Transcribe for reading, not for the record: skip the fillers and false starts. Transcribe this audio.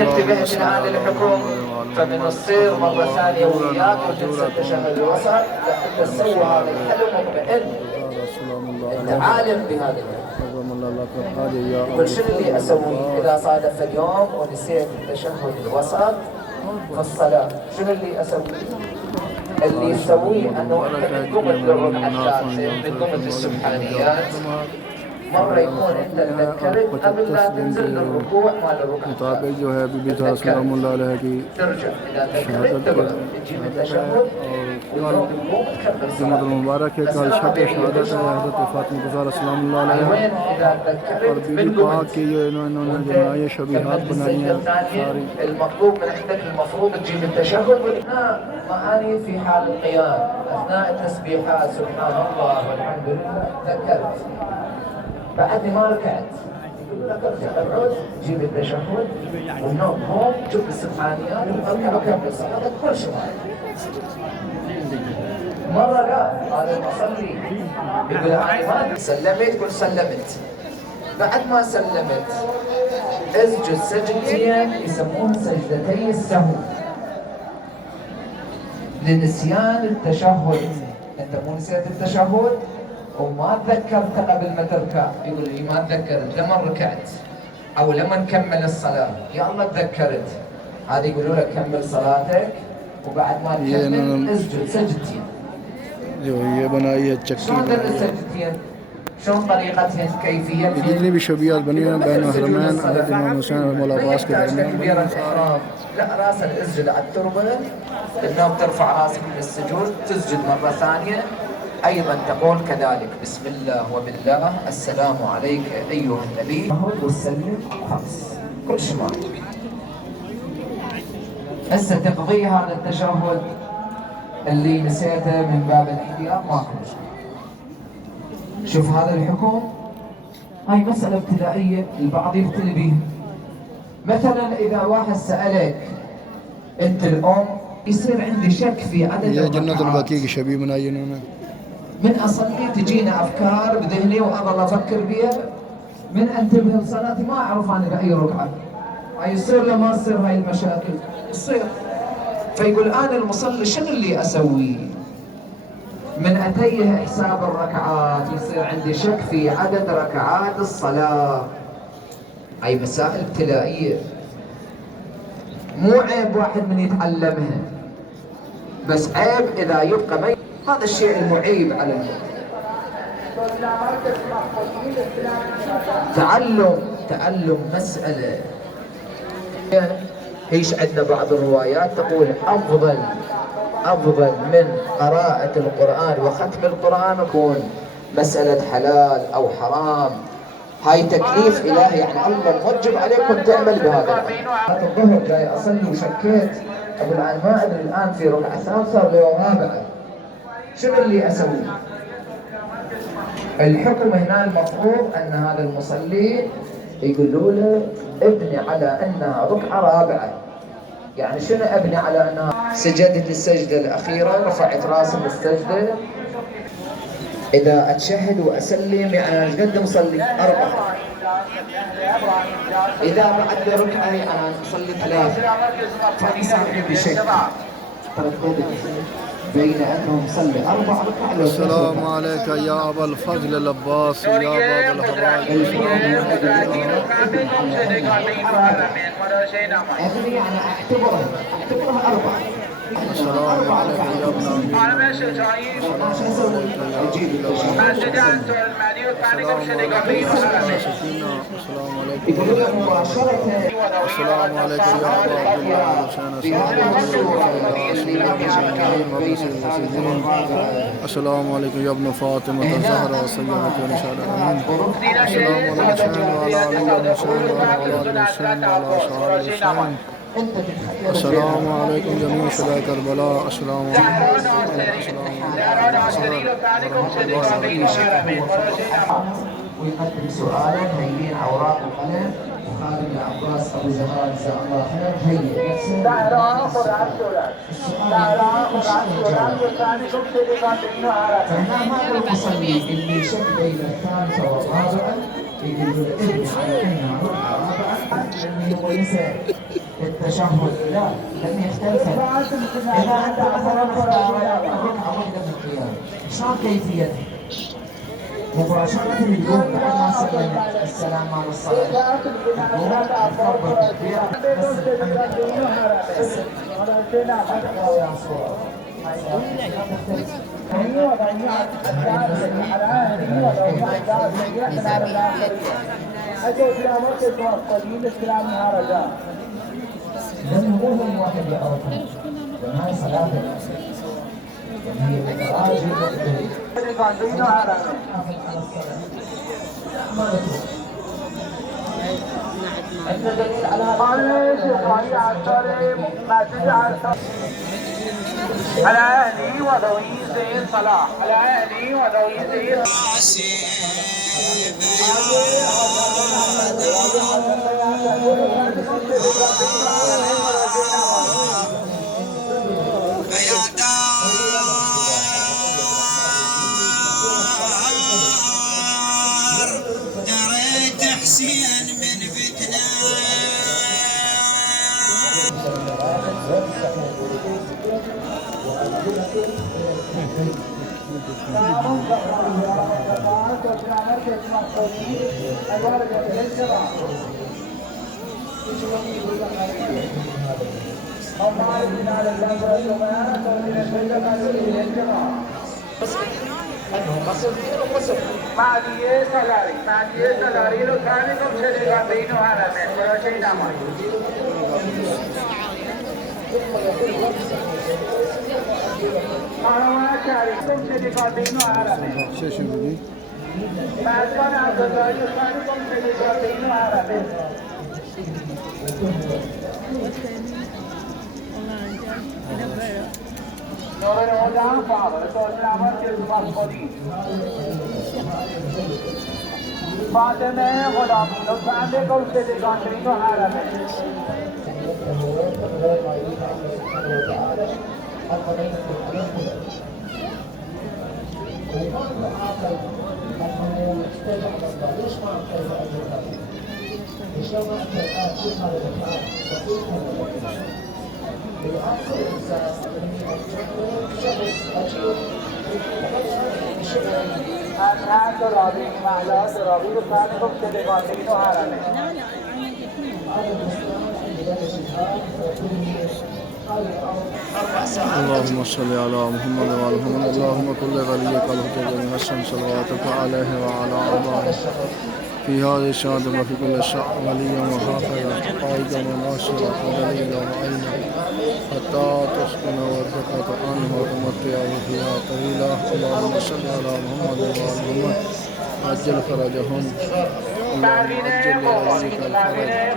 انتبهت لهذا الحكم فمن الصير مرة ثانية وياك وجلسة تشهد الوسط لحتى تسوي هذا الحلم مطمئن. انت عالم بهذا الحلم. يقول شنو اللي اسوي اذا صادف اليوم ونسيت التشهد الوسط في الصلاة؟ شنو اللي اسوي؟ اللي يسويه انه انت من قمت للركعة الثالثة من قمت السبحانيات مرة يكون انت تذكرت قبل لا تنزل للركوع مال الركعة مطابق जो है बीबी था सलाम अल्लाह अलैहा की ترجع اذا تذكرت تقعد تجيب التشهد जुम्मतुल मुबारक है कल शब शहादत है हज़रत फातिमा ज़हरा सलाम अल्लाह अलैहा وين اذا और تذكرت बीबी من पाक की जो इन्होंने जमाये शबीहात बनाई हैं सारी المطلوب من عندك المفروض تجيب التشهد واثناء معاني في حال القيام اثناء التسبيحات سبحان الله والحمد لله تذكرت بعدني ما ركعت يقول لك ارجع اقعد جيب التشهد والنوم هون شوف السبحانيات واركع وكمل صلاتك كل شيء مرة لا هذا المصلي يقول ما سلمت قل سلمت بعد ما سلمت اسجد سجدتين يسمون سجدتي السهو لنسيان التشهد. انت مو نسيت التشهد وما تذكرت قبل ما تركع، يقول لي ما تذكرت لما ركعت او لما نكمل الصلاه، يا الله تذكرت، هذه يقولوا لك كمل صلاتك وبعد ما تكمل اسجد سجدتين. जो ये बनाई है चक्की شلون السجدتين؟ شلون طريقتها كيفيه؟ जितनी भी शबीहात बनी हैं बैन हरमैन हज़रत इमाम हुसैन और मौला अब्बास के दरमियान تكبيرة الإحرام لا راسك اسجد على التربة، النوم ترفع راسك من السجود تسجد مرة ثانية أيضا تقول كذلك بسم الله وبالله السلام عليك أيها النبي والسلم خمس كل شمال. هسه تقضي هذا التشهد اللي نسيته من باب الاحتياط ماكو مشكلة. شوف هذا الحكم هاي مسألة ابتدائية البعض يبتلي بيها. مثلا إذا واحد سألك أنت الأم يصير عندي شك في عدد ये जन्नत الركعات. البقीع की शबी बनाई इन्होंने من أصلي تجينا أفكار بذهني وأظل أفكر بها من أنتبه لصلاتي ما أعرف أنا بأي ركعة. هاي يصير لا ما تصير هاي المشاكل؟ تصير. فيقول أنا المصلي شنو اللي أسوي؟ من أتيه حساب الركعات يصير عندي شك في عدد ركعات الصلاة. هاي مسائل ابتلائية مو عيب واحد من يتعلمها، بس عيب إذا يبقى ميت. هذا الشيء المعيب على المؤمن. تعلم مسألة. ايش عندنا بعض الروايات تقول أفضل من قراءة القرآن وختم القرآن يكون مسألة حلال أو حرام. هاي تكليف إلهي، يعني الله موجب عليكم تعمل بهذا. الظهر جاي أصلي وشكيت أقول الآن ما أدري الآن في ركعة ثالثة ولا رابعة، شنو اللي أسوي؟ الحكم هنا المفروض أن هذا المصلي يقولوا له ابني على أنها ركعة رابعة. يعني شنو ابني على أنها سجدت السجدة الأخيرة رفعت راسي من السجدة، إذا أتشهد وأسلم يعني أنا قد مصلي 4. إذا بعد ركعة أنا أصلي 3 فأنا صار عندي شك بين أنهم صلي 4 ركعات. السلام عليك يا أبا الفضل العباس يا باب الهوال. أبني أنا أعتبرها 4. السلام عليك يا ابن عمي. السلام عليكم. يقولون مباشرة. السلام عليكم يا أبا عبد الله السلام عليكم يا ابن فاطمة الزهراء سيدة نساء العالمين. السلام عليكم وعلى علي الحسين وعلى أولاد الحسين وعلى أصحاب الحسين. السلام عليكم جميع شهداء كربلاء. السلام عليكم. ويقدم سؤالا هيئين اوراق وقلم وخالد العباس ابو زهراء جزاه الله خير هيئ نفسه. فهنا هذا المصلي اللي شك بين الثالثه والرابعه يقول ابني على انها رابعه لانه هو يسال التشهد لا لم يختلف. إذا أنت مثلا اختار الركعة واحدة من القيام شلون كيفيتها؟ مباشرة بتقوم بعد ما سلمت السلام على الصلاة تقوم تكبر تكبير بس لأنه مو هو الواحد يعرفه هاي صلاة هي راجل على أهله وذوي الصلاح على أهله وذوي دريت حسين من فتنة معدية سلاري لو ثاني कब चलेगा तीनों हालत में थोड़ा सा नाम कब चलेगा तीनों हालत में मैं कौन आप बताइए ثاني कब चलेगा तीनों हालत में نور الهدى فاضل السلامة المقبولي فاطمة غلامی لطفاً کو سے دکانری کو حرم ہے أنها ترابي معلا ترابي لطفاً سے دکانری کو حرم ہے اللهم صل على محمد وعلى محمد. اللهم كل وليك الهدى بن حسن صلواتك عليه وعلى آبائه في هذه الشهادة وفي كل شاء وليا وحافظا قائدا وناصرا ودليلا وعينا حتى تسكن وارزقك عنه وتمتعه فيها طويلا. اللهم صل على محمد وعلى محمد عجل فرجهم. اللهم عجل لوليك الفرج.